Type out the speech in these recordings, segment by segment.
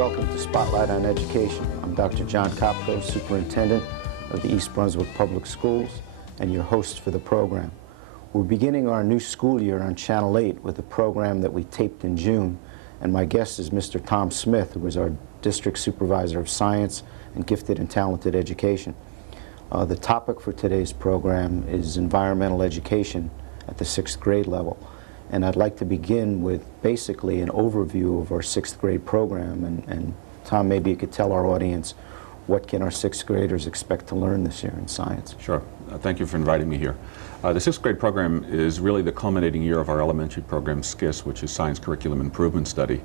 welcome to Spotlight on Education. I'm Dr. Jon Kopko, Superintendent of the East Brunswick Public Schools, and your host for the program. We're beginning our new school year on Channel 8 with a program that we taped in June, and my guest is Mr. Tom Smith, who is our District Supervisor of Science and Gifted and Talented Education. The topic for today's program is environmental education at the 6th grade level. And I'd like to begin with basically an overview of our 6th grade program. And Tom, maybe you could tell our audience what can our 6th graders expect to learn this year in science? Sure. Thank you for inviting me here. The 6th grade program is really the culminating year of our elementary program, SCIS, which is Science Curriculum Improvement Study.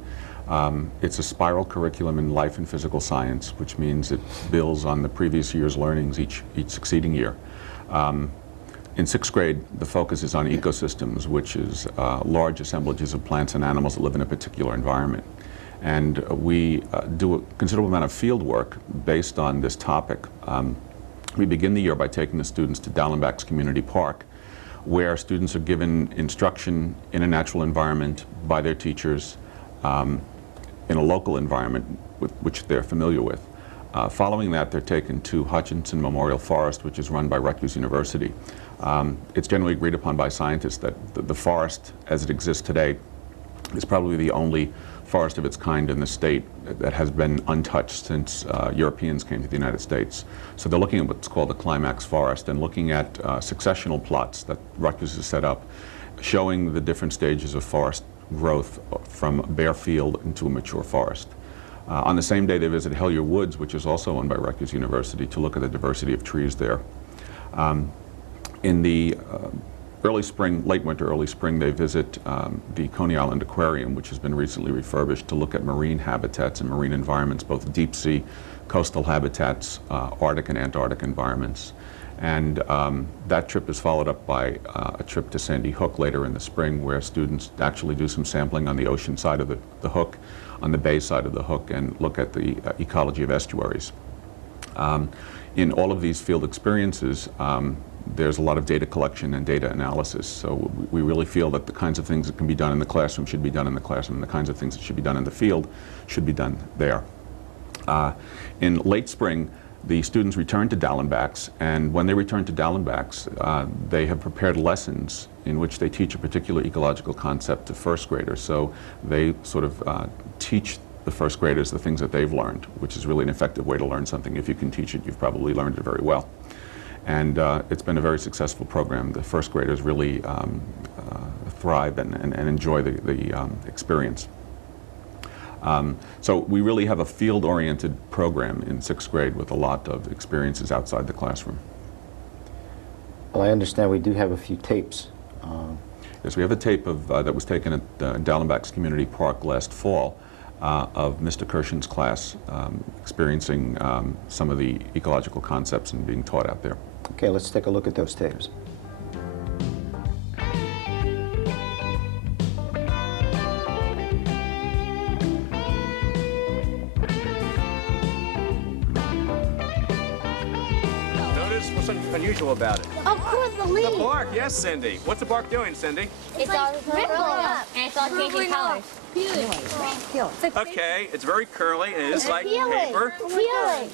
It's a spiral curriculum in life and physical science, which means it builds on the previous year's learnings each succeeding year. In 6th grade, the focus is on ecosystems, which is large assemblages of plants and animals that live in a particular environment. And we do a considerable amount of field work based on this topic. We begin the year by taking the students to Dallenbach's Community Park, where students are given instruction in a natural environment by their teachers in a local environment which they're familiar with. Following that, they're taken to Hutchinson Memorial Forest, which is run by Rutgers University. It's generally agreed upon by scientists that the forest, as it exists today, is probably the only forest of its kind in the state that has been untouched since Europeans came to the United States. So they're looking at what's called the climax forest and looking at successional plots that Rutgers has set up, showing the different stages of forest growth from a bare field into a mature forest. On the same day, they visit Hellier Woods, which is also owned by Rutgers University, to look at the diversity of trees there. In the early spring, late winter, early spring, they visit the Coney Island Aquarium, which has been recently refurbished to look at marine habitats and marine environments, both deep sea, coastal habitats, Arctic and Antarctic environments. And that trip is followed up by a trip to Sandy Hook later in the spring, where students actually do some sampling on the ocean side of the hook, on the bay side of the hook, and look at the ecology of estuaries. In all of these field experiences, there's a lot of data collection and data analysis. So we really feel that the kinds of things that can be done in the classroom should be done in the classroom, and the kinds of things that should be done in the field should be done there. In late spring, the students return to Dallenbach's, and when they return to Dallenbach's, they have prepared lessons in which they teach a particular ecological concept to first graders. So they sort of teach the first graders the things that they've learned, which is really an effective way to learn something. If you can teach it, you've probably learned it very well. And it's been a very successful program. The first graders really thrive and enjoy the experience. So we really have a field-oriented program in 6th grade with a lot of experiences outside the classroom. Well, I understand we do have a few tapes. Yes, we have a tape of, that was taken at Dallenbach's Community Park last fall of Mr. Kirshen's class experiencing some of the ecological concepts and being taught out there. Okay, let's take a look at those tapes. What's unusual about it? Of course, the leaves. The bark, yes, Cindy. What's the bark doing, Cindy? It's all rippling up, and it's all changing colors. Okay, it's very curly, and it is like paper. Peeling.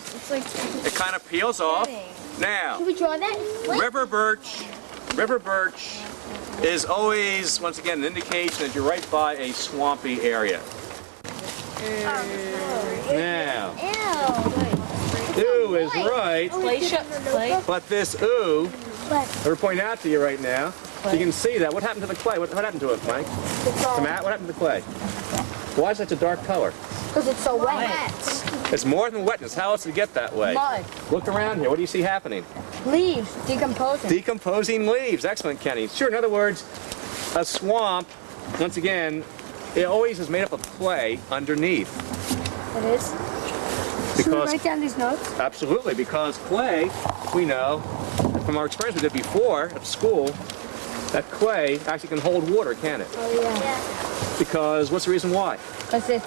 It kind of peels off. Now, Can we draw that? river birch is always, once again, an indication that you're right by a swampy area. Now, ooh is right, but this ooh, we're pointing out to you right now, you can see that. What happened to the clay? What happened to it, Mike? To Matt, what happened to the clay? Why is it such a dark color? Because it's so wet. It's more than wetness. How else did it get that way? Mud. Look around here. What do you see happening? Leaves decomposing. Decomposing leaves. Excellent, Kenny. Sure, in other words, a swamp, once again, it always is made up of clay underneath. It is. Because, Should we write down these notes? Absolutely, because clay, we know, from our experience we did before at school, that clay actually can hold water, can it? Oh, yeah. Because, what's the reason why? Because it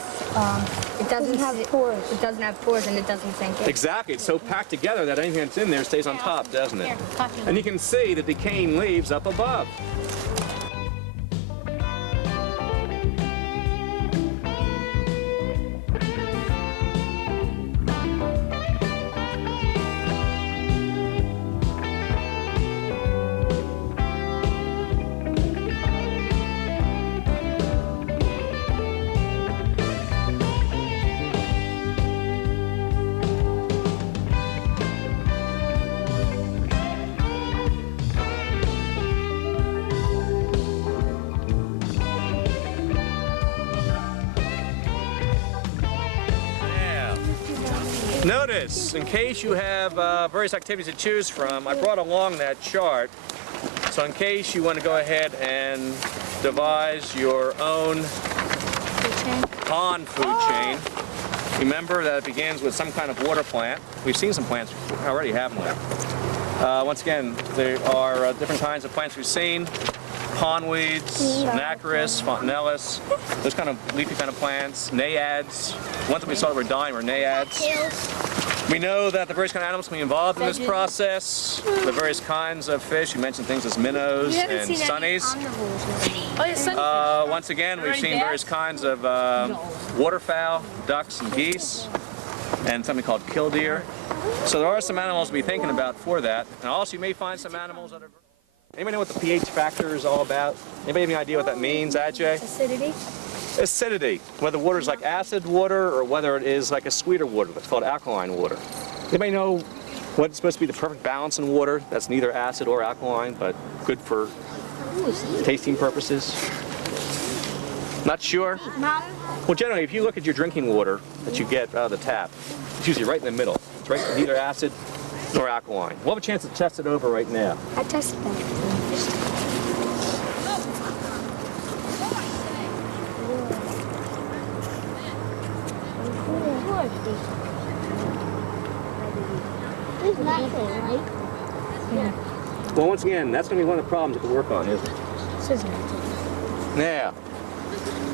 doesn't have pores. It doesn't have pores and it doesn't sink in. Exactly. It's so packed together that anything that's in there stays on top, doesn't it? And you can see the decaying leaves up above. Notice, in case you have various activities to choose from, I brought along that chart. So in case you want to go ahead and devise your own pond food chain, remember that it begins with some kind of water plant. We've seen some plants already, haven't we? Once again, there are different kinds of plants we've seen. Pondweeds, Nacris, Fontanellus, those kind of leafy kind of plants, naiads. The ones that we saw that were dying were naiads. We know that the various kind of animals can be involved in this process. The various kinds of fish. You mentioned things as minnows and sunnies. Once again, we've seen various kinds of waterfowl, ducks and geese, and something called killdeer. So there are some animals to be thinking about for that. And also you may find some animals that are... Anybody know what the pH factor is all about? Anybody have any idea what that means, Ajay? Acidity. Acidity. Whether water is like acid water or whether it is like a sweeter water that's called alkaline water. Anybody know what's supposed to be the perfect balance in water that's neither acid or alkaline but good for tasting purposes? Not sure? Well, generally, if you look at your drinking water that you get out of the tap, it's usually right in the middle. It's right, neither acid nor alkaline. We'll have a chance to test it over right now. I tested that. Well, once again, that's going to be one of the problems we have to work on, isn't it? Now,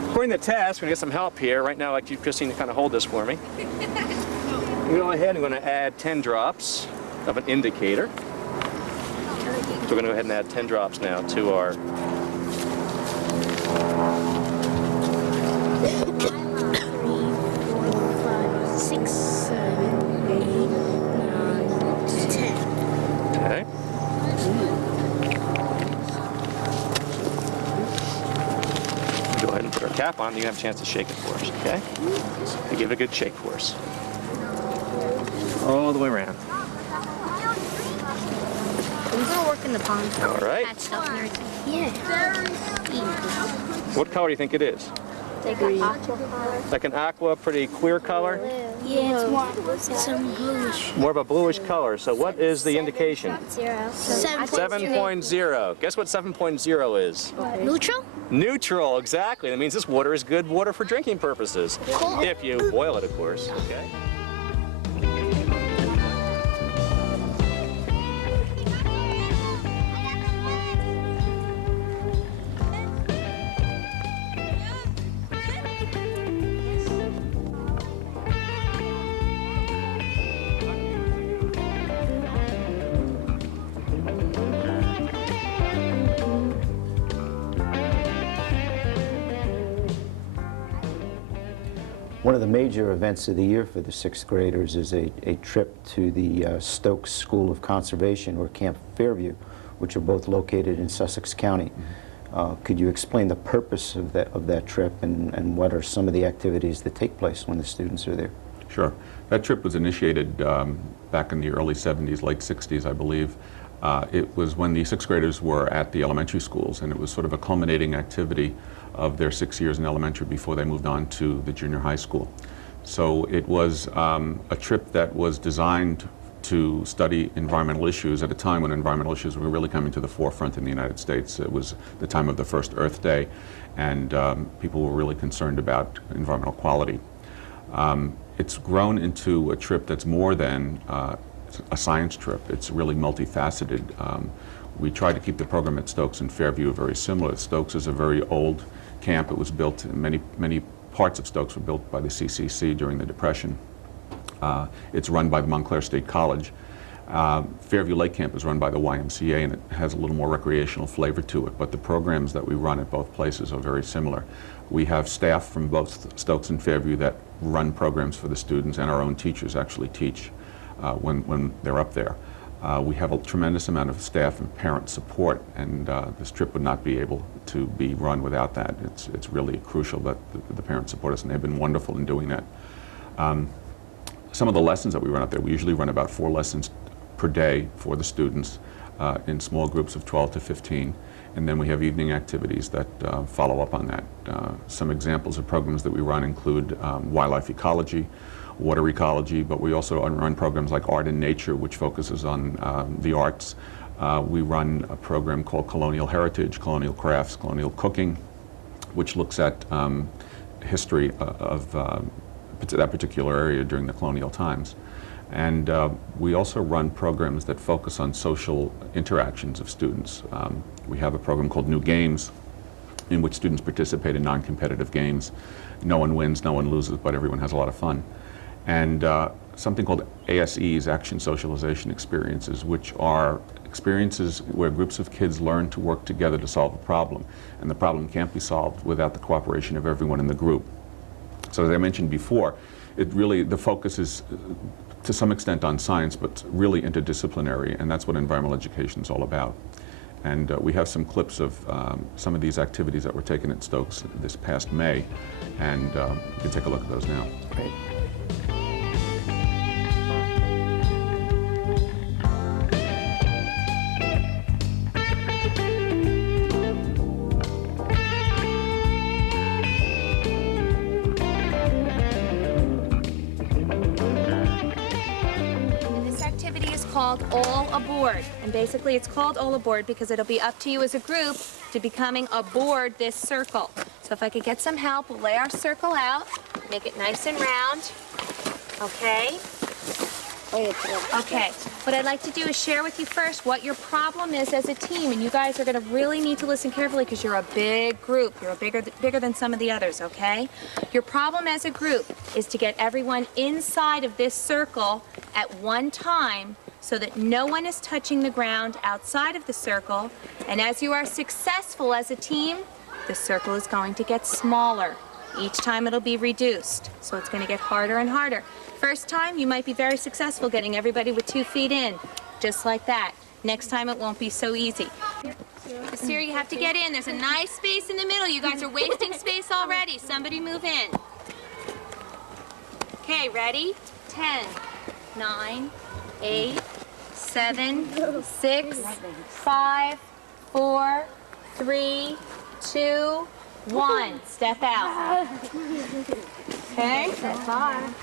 according to the test, we're going to get some help here. Right now, I'd like you, Christine, to kind of hold this for me. I'm going to go ahead and I'm going to add 10 drops of an indicator. So we're going to go ahead and add 10 drops now to our... Okay. Go ahead and put our cap on. You have a chance to shake it for us, okay? And give it a good shake for us. All the way around. We're gonna work in the pond. All right. That stuff and everything. Yeah. What color do you think it is? Like an aqua color. Like an aqua, pretty clear color? Yeah, it's some bluish. More of a bluish color. So what is the indication? 7.0. 7.0. Guess what 7.0 is? Neutral? Neutral, exactly. That means this water is good water for drinking purposes. Cool. If you boil it, of course. Okay. One of the major events of the year for the sixth graders is a trip to the Stokes School of Conservation, or Camp Fairview, which are both located in Sussex County. Could you explain the purpose of that trip and what are some of the activities that take place when the students are there? Sure. That trip was initiated back in the early 70s, late 60s, I believe. It was when the sixth graders were at the elementary schools, and it was sort of a culminating activity of their 6 years in elementary before they moved on to the junior high school. So it was a trip that was designed to study environmental issues at a time when environmental issues were really coming to the forefront in the United States. It was the time of the first Earth Day, and people were really concerned about environmental quality. It's grown into a trip that's more than a science trip. It's really multifaceted. We try to keep the program at Stokes and Fairview very similar. Stokes is a very old camp. It was built, many parts of Stokes were built by the CCC during the Depression. It's run by the Montclair State College. Fairview Lake Camp is run by the YMCA, and it has a little more recreational flavor to it, but the programs that we run at both places are very similar. We have staff from both Stokes and Fairview that run programs for the students, and our own teachers actually teach when they're up there. We have a tremendous amount of staff and parent support, and this trip would not be able to be run without that. It's really crucial that the parents support us, and they've been wonderful in doing that. Some of the lessons that we run out there, we usually run about 4 lessons per day for the students in small groups of 12 to 15, and then we have evening activities that follow up on that. Some examples of programs that we run include wildlife ecology, water ecology, but we also run programs like Art and Nature, which focuses on the arts. We run a program called Colonial Heritage, Colonial Crafts, Colonial Cooking, which looks at history of that particular area during the colonial times. And we also run programs that focus on social interactions of students. We have a program called New Games, in which students participate in non-competitive games. No one wins, no one loses, but everyone has a lot of fun. And something called ASEs, Action Socialization Experiences, which are experiences where groups of kids learn to work together to solve a problem. And the problem can't be solved without the cooperation of everyone in the group. So as I mentioned before, the focus is to some extent on science, but really interdisciplinary, and that's what environmental education is all about. And we have some clips of some of these activities that were taken at Stokes this past May, and you can take a look at those now. Great. Called All Aboard, and basically it's called All Aboard because it'll be up to you as a group to becoming aboard this circle. So if I could get some help, we'll lay our circle out, make it nice and round. Okay? Okay. What I'd like to do is share with you first what your problem is as a team, and you guys are going to really need to listen carefully because you're a big group. You're bigger than some of the others, okay? Your problem as a group is to get everyone inside of this circle at one time so that no one is touching the ground outside of the circle, and as you are successful as a team, the circle is going to get smaller. Each time it'll be reduced, so it's going to get harder and harder. First time, you might be very successful getting everybody with 2 feet in, just like that. Next time, it won't be so easy. Here, you have to get in. There's a nice space in the middle. You guys are wasting space already. Somebody move in. Okay, ready? 10, 9, 8, 7, 6, 5, 4, 3, 2, 1. Step out. Okay?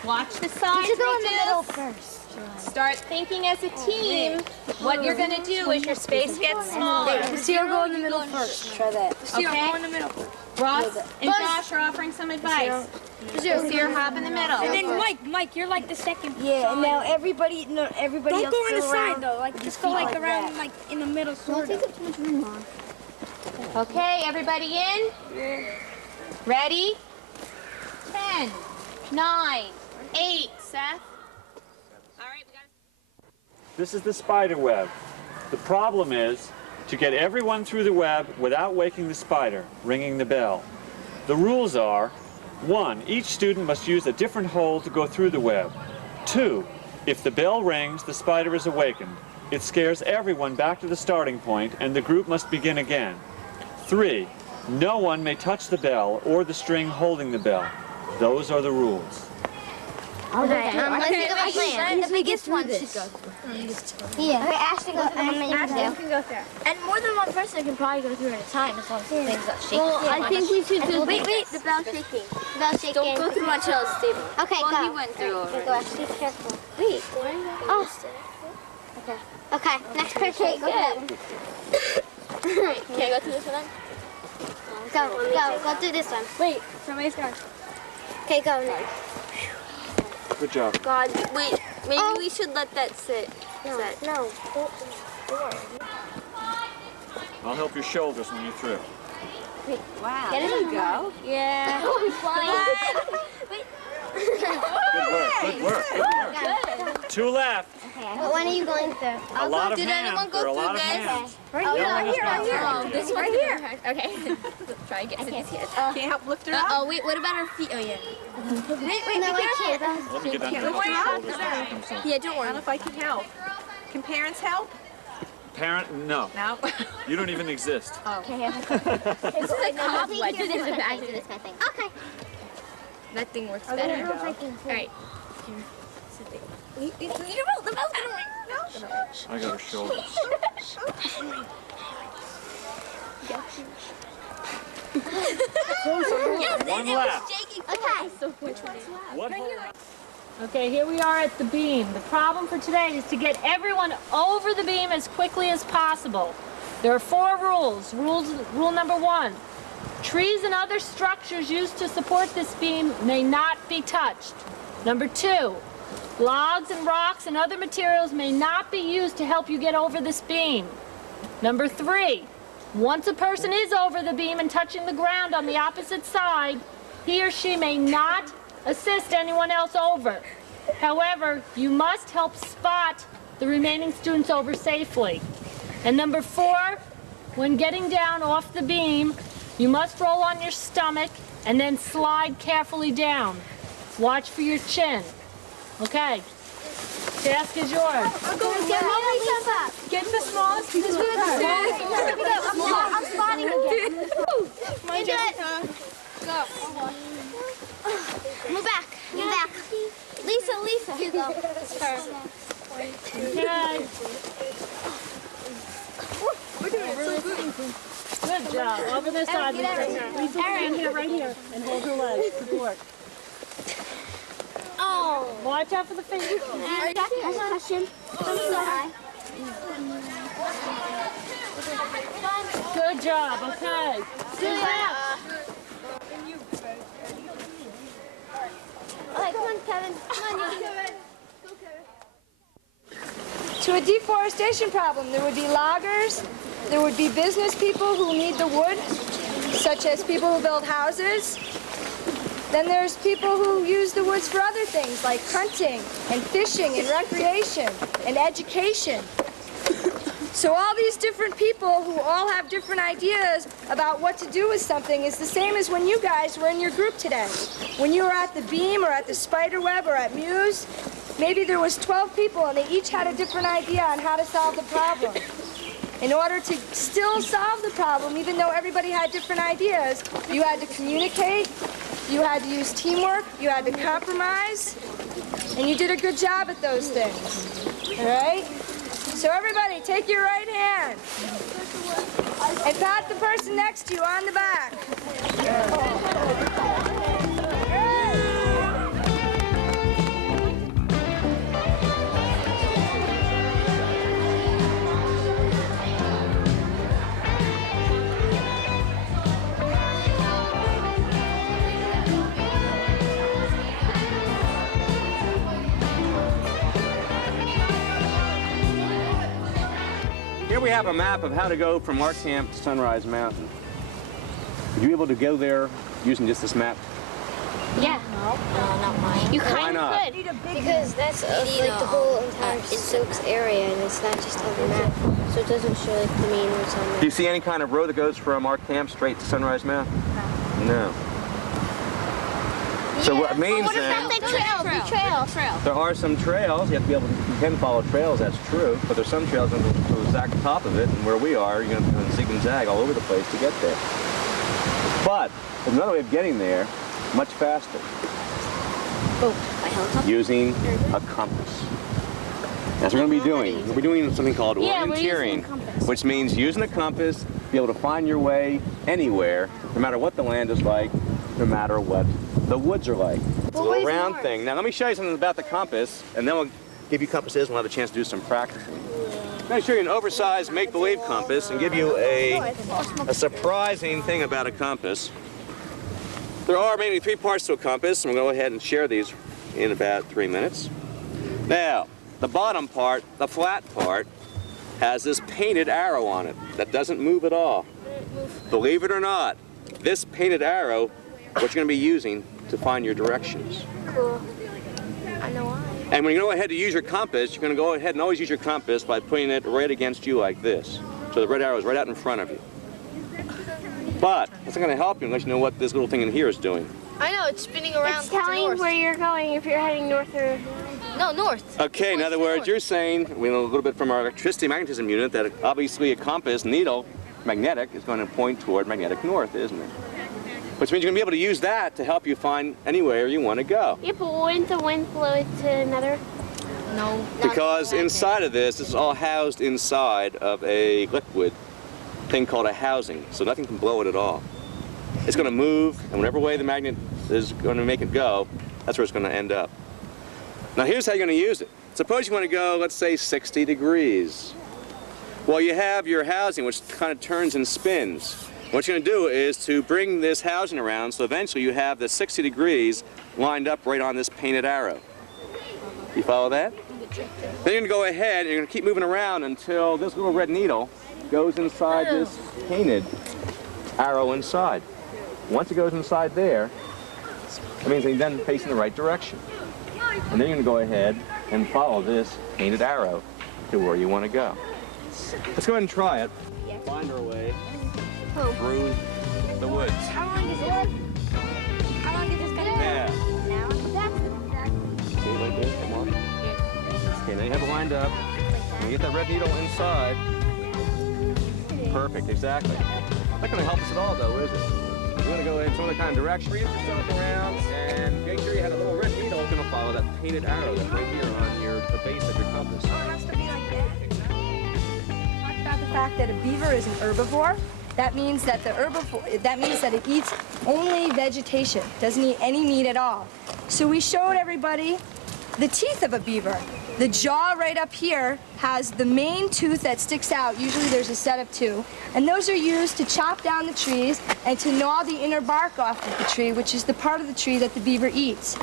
Watch the sides. You go in the middle first. Start thinking as a team. What you're going to do as your space gets smaller. Zero, go in the middle first. Try that. Zero, go in the middle. Ross and Josh are offering some advice. Zero, hop in the middle. And then Mike, you're like the second. Yeah, and now everybody Don't else go on the around. side though. Like just go like around like in the middle sort of. Okay, everybody in? Ready? 10, 9, 8, Seth. All right, we got to... This is the spider web. The problem is to get everyone through the web without waking the spider, ringing the bell. The rules are: 1, each student must use a different hole to go through the web. 2, if the bell rings, the spider is awakened. It scares everyone back to the starting point, and the group must begin again. 3, no one may touch the bell or the string holding the bell. Those are the rules. Okay, let's think of a plan. The biggest one should go through. Yeah. Okay, Ashton goes through. Ashton can go through. And more than one person can probably go through at a time as long as things don't shake. Well, I think we should just... Wait, the bell's shaking. The bell's shaking. Don't go through until it's stable. Okay, well, go. he went through already. Go, Ashton. Be careful. Wait. Oh. Okay. Okay, next person. Go ahead. Can I go through this one then? Go through this one. Wait, somebody's going. Okay, go now. Good job. God, wait, maybe we should let that sit. No. I'll help your shoulders when you're through. Wow. Get it on go. Yeah. Wait. Good work, good work, good work. 2 left. Okay, but when are you going through? A lot of Did hands. anyone go There are a through lot of this? hands. Right No here, one right has here, gone right here. through. This Right here. Okay. Try and get to this yet. Can you help lift her up? Oh, wait, what about our feet? Oh, yeah. Wait, no, I can't. Let me get under your shoulders. Yeah, don't worry. If I can help. Can parents help? Parent, no. No. You don't even exist. Okay. This is a compliment. Do this one. I do this one thing. Okay. That thing works better. All right. The bell's gonna ring. No. I got her shoulders. Yes, One it left. was shaking. Okay. So which one's left? What hole? Okay, here we are at the beam. The problem for today is to get everyone over the beam as quickly as possible. There are 4 rules. Rule number 1, trees and other structures used to support this beam may not be touched. Number 2, logs and rocks and other materials may not be used to help you get over this beam. Number 3, once a person is over the beam and touching the ground on the opposite side, he or she may not assist anyone else over. However, you must help spot the remaining students over safely. And number 4, when getting down off the beam, you must roll on your stomach and then slide carefully down. Watch for your chin. Okay. Task is yours. Get the smallest piece of I'm spotting again. Go. Move back. Move back. Lisa. You go. It's her. Okay. We're doing it really good. Good job. Over this side. Lisa, stand here, right here, and hold her legs. Support. Oh. Watch out for the fingers. Good job. Okay. Do that. All right, come on, Kevin. Come on, you can do it. To a deforestation problem, there would be loggers, there would be business people who need the wood, such as people who build houses. Then there's people who use the woods for other things like hunting and fishing and recreation and education. So all these different people who all have different ideas about what to do with something is the same as when you guys were in your group today. When you were at the beam or at the spider web or at Muse, maybe there was 12 people and they each had a different idea on how to solve the problem. In order to still solve the problem, even though everybody had different ideas, you had to communicate, you had to use teamwork, you had to compromise, and you did a good job at those things. All right? So everybody, take your right hand and pat the person next to you on the back. Here we have a map of how to go from our camp to Sunrise Mountain. Would you be able to go there using just this map? Yeah. No, not mine. You kind of could. Because that's like the whole entire Soaks area, and it's not just on the map, so it doesn't show like the main routes on Do there. you see any kind of road that goes from our camp straight to Sunrise Mountain? No. So what it means then, The trail. there are some trails. You have to be able to, you can follow trails, that's true, but there's some trails on the exact top of it, and where we are, you're going to zig and zag all over the place to get there. But there's another way of getting there much faster. Oh, by helicopter? Using a compass. That's what we're going to be doing. We're doing something called orienteering, which means using a compass, be able to find your way anywhere, no matter what the land is like, no matter what the woods are like. It's a little round thing. Now let me show you something about the compass, and then we'll give you compasses and we'll have a chance to do some practicing. I'm going to show you an oversized make-believe compass and give you a surprising thing about a compass. There are mainly 3 parts to a compass, and we'll go ahead and share these in about 3 minutes. Now, the bottom part, the flat part, has this painted arrow on it that doesn't move at all. Believe it or not, this painted arrow, what you're going to be using to find your directions. Cool. I know why. And when you go ahead to use your compass, you're going to go ahead and always use your compass by putting it right against you like this. So the red arrow is right out in front of you. But that's not going to help you unless you know what this little thing in here is doing. I know, it's spinning around. It's telling where you're going if you're heading north or... No, north. Okay, in other words, you're saying, we know a little bit from our electricity magnetism unit, that obviously a compass needle, magnetic, is going to point toward magnetic north, isn't it? Which means you're going to be able to use that to help you find anywhere you want to go. Yeah, but wouldn't the wind blow it to another? No. Because inside of this is all housed inside of a liquid thing called a housing, so nothing can blow it at all. It's going to move, and whatever way the magnet is going to make it go, that's where it's going to end up. Now here's how you're going to use it. Suppose you want to go, let's say, 60 degrees. Well, you have your housing, which kind of turns and spins. What you're going to do is to bring this housing around, so eventually you have the 60 degrees lined up right on this painted arrow. You follow that? Then you're going to go ahead and you're going to keep moving around until this little red needle goes inside this painted arrow inside. Once it goes inside there, that means you're then facing the right direction. And then you're going to go ahead and follow this painted arrow to where you want to go. Let's go ahead and try it. Find our way through the woods. How long is this? How long is this gonna Yeah. Now? See, like this, come on. Okay, now you have it lined up. You get that red needle inside. Perfect, exactly. Not going to help us at all, though, is it? We're going to go in some other kind of direction. Read yourself around and make sure you have a little red needle. It's going to follow that painted arrow that's right here on the base of your compass. Oh, it has to be like that. Talk about the fact that a beaver is an herbivore. That means that it eats only vegetation, doesn't eat any meat at all. So we showed everybody the teeth of a beaver. The jaw right up here has the main tooth that sticks out. Usually there's a set of two. And those are used to chop down the trees and to gnaw the inner bark off of the tree, which is the part of the tree that the beaver eats.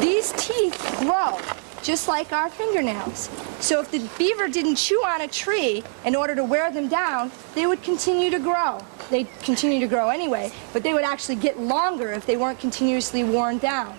These teeth grow, just like our fingernails. So if the beaver didn't chew on a tree in order to wear them down, they would continue to grow. They'd continue to grow anyway, but they would actually get longer if they weren't continuously worn down.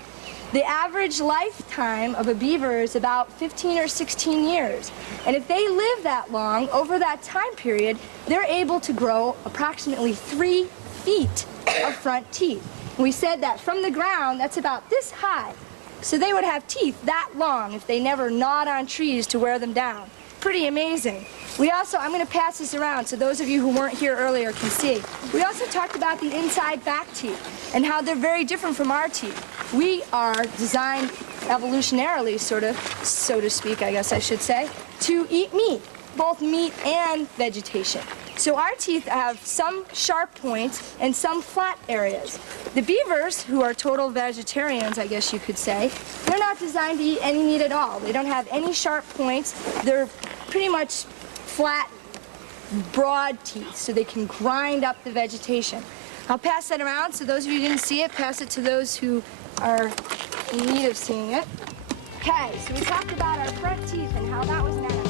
The average lifetime of a beaver is about 15 or 16 years. And if they live that long, over that time period, they're able to grow approximately 3 feet of front teeth. And we said that from the ground, that's about this high. So they would have teeth that long if they never gnawed on trees to wear them down. Pretty amazing. I'm going to pass this around so those of you who weren't here earlier can see. We also talked about the inside back teeth and how they're very different from our teeth. We are designed evolutionarily, sort of, so to speak, I guess I should say, to eat meat, both meat and vegetation. So our teeth have some sharp points and some flat areas. The beavers, who are total vegetarians, I guess you could say, they're not designed to eat any meat at all. They don't have any sharp points. They're pretty much flat, broad teeth, so they can grind up the vegetation. I'll pass that around, so those of you who didn't see it, pass it to those who are in need of seeing it. Okay, so we talked about our front teeth and how that was managed.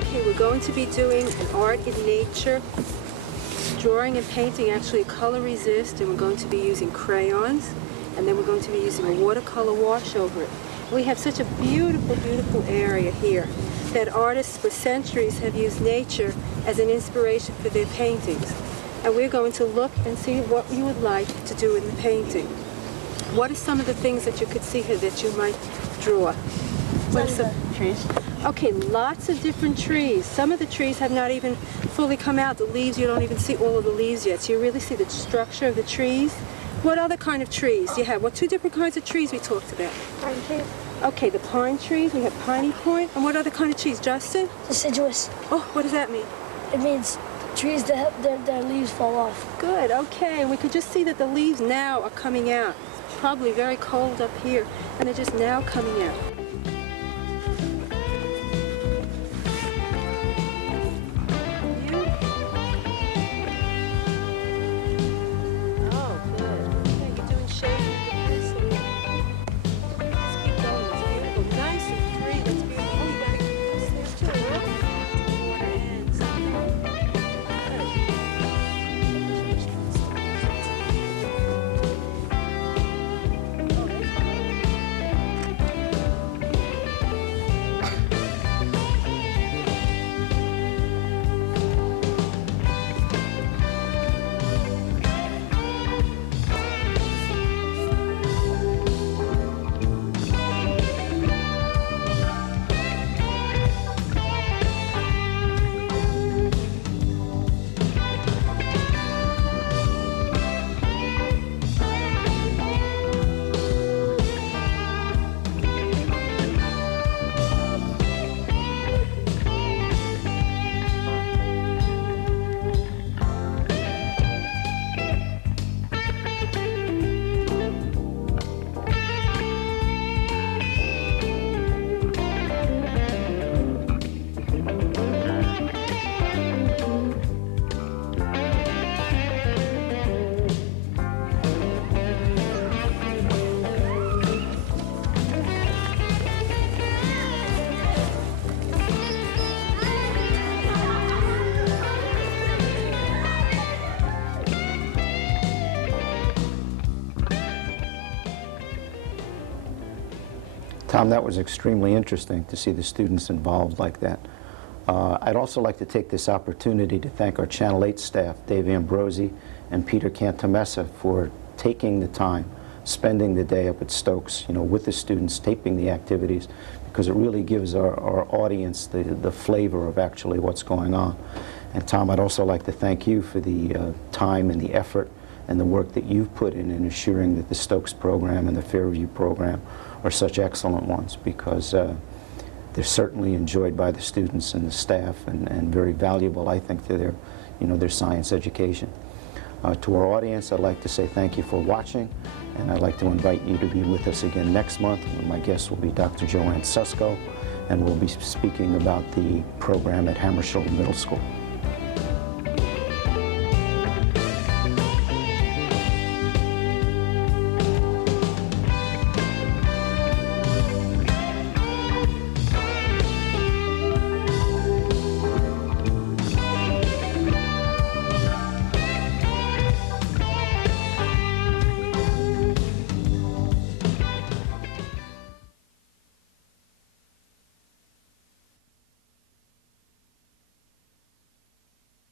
Okay, we're going to be doing an art in nature, drawing and painting actually color resist, and we're going to be using crayons, and then we're going to be using a watercolor wash over it. We have such a beautiful, beautiful area here that artists for centuries have used nature as an inspiration for their paintings. And we're going to look and see what you would like to do in the painting. What are some of the things that you could see here that you might draw? What are some trees? Okay, lots of different trees. Some of the trees have not even fully come out. The leaves, you don't even see all of the leaves yet. So you really see the structure of the trees. What other kind of trees do you have? What two different kinds of trees we talked about? Pine tree. Okay, the pine trees. We have piney point. And what other kind of trees, Justin? Deciduous. Oh, what does that mean? It means trees that their leaves fall off. Good, okay. And we could just see that the leaves now are coming out. It's probably very cold up here, and they're just now coming out. Tom, that was extremely interesting to see the students involved like that. I'd also like to take this opportunity to thank our Channel 8 staff, Dave Ambrosi and Peter Cantamessa, for taking the time, spending the day up at Stokes, with the students, taping the activities, because it really gives our audience the flavor of actually what's going on. And Tom, I'd also like to thank you for the time and the effort and the work that you've put in ensuring that the Stokes program and the Fairview program are such excellent ones, because they're certainly enjoyed by the students and the staff, and very valuable, I think, to their, their science education. To our audience, I'd like to say thank you for watching, and I'd like to invite you to be with us again next month, when my guest will be Dr. Joanne Susko, and we'll be speaking about the program at Hammarskjöld Middle School.